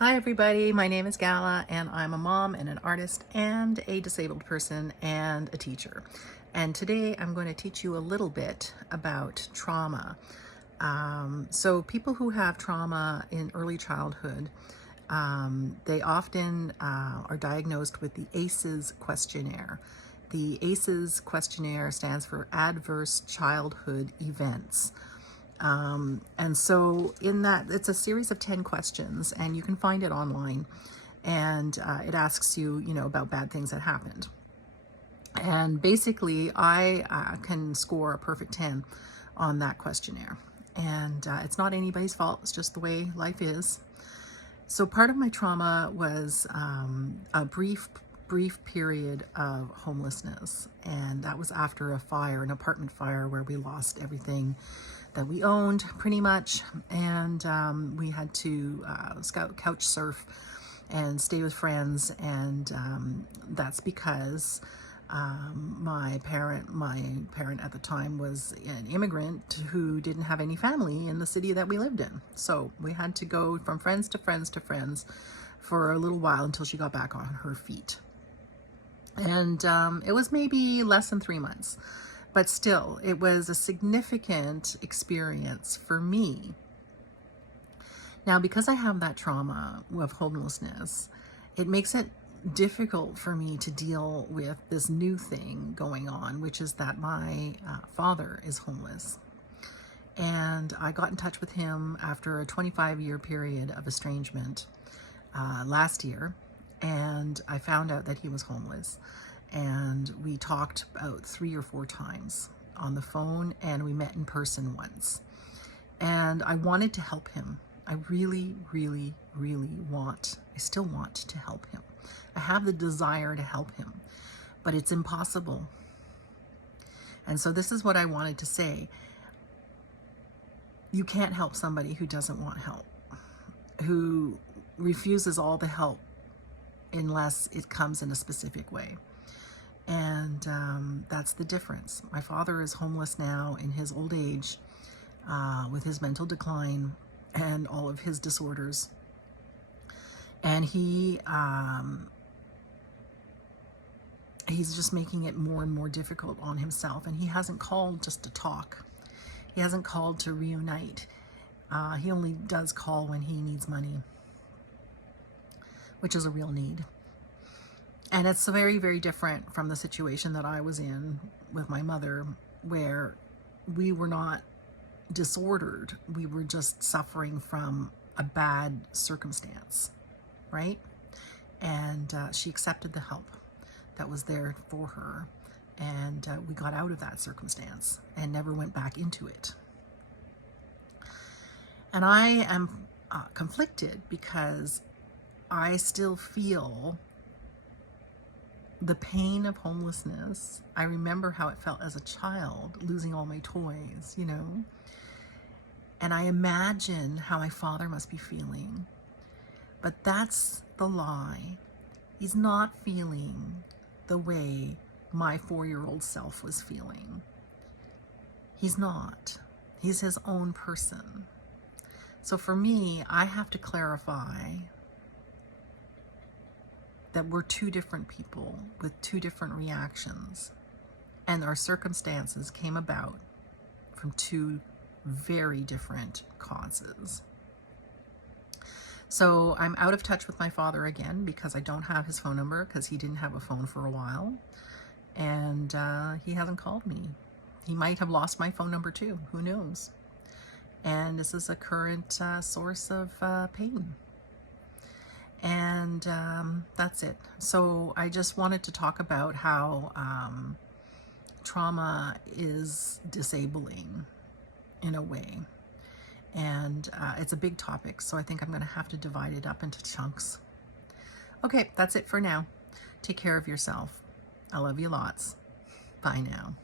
Hi everybody, my name is Gala and I'm a mom and an artist and a disabled person and a teacher. And today I'm going to teach you a little bit about trauma. So people who have trauma in early childhood, they often are diagnosed with the ACEs questionnaire. The ACEs questionnaire stands for Adverse Childhood Events. And so in that, it's a series of 10 questions and you can find it online, and it asks you, about bad things that happened. And basically I can score a perfect 10 on that questionnaire. And it's not anybody's fault. It's just the way life is. So part of my trauma was a brief period of homelessness. And that was after a fire, an apartment fire where we lost everything that we owned pretty much. And we had to couch surf and stay with friends. And that's because my parent at the time was an immigrant who didn't have any family in the city that we lived in. So we had to go from friends to friends to friends for a little while until she got back on her feet. And it was maybe less than 3 months, but still it was a significant experience for me. Now, because I have that trauma of homelessness, it makes it difficult for me to deal with this new thing going on, which is that my father is homeless. And I got in touch with him after a 25-year period of estrangement last year, and I found out that he was homeless. And we talked about 3 or 4 times on the phone, and we met in person once. And I wanted to help him. I really, really, really I still want to help him. I have the desire to help him, but it's impossible. And so this is what I wanted to say. You can't help somebody who doesn't want help, who refuses all the help unless it comes in a specific way. And that's the difference. My father is homeless now in his old age, with his mental decline and all of his disorders. And he's just making it more and more difficult on himself. And he hasn't called just to talk. He hasn't called to reunite. He only does call when he needs money, which is a real need. And it's very, very different from the situation that I was in with my mother, where we were not disordered. We were just suffering from a bad circumstance, right? And she accepted the help that was there for her. And we got out of that circumstance and never went back into it. And I am conflicted because I still feel the pain of homelessness. I remember how it felt as a child, losing all my toys, And I imagine how my father must be feeling. But that's the lie. He's not feeling the way my 4-year-old self was feeling. He's not. He's his own person. So for me, I have to clarify that we're 2 different people with 2 different reactions, and our circumstances came about from 2 very different causes. So I'm out of touch with my father again because I don't have his phone number, because he didn't have a phone for a while, and he hasn't called me. He might have lost my phone number too, who knows? And this is a current source of pain. And that's it. So I just wanted to talk about how trauma is disabling in a way. And it's a big topic, so I think I'm going to have to divide it up into chunks. Okay, that's it for now. Take care of yourself. I love you lots. Bye now.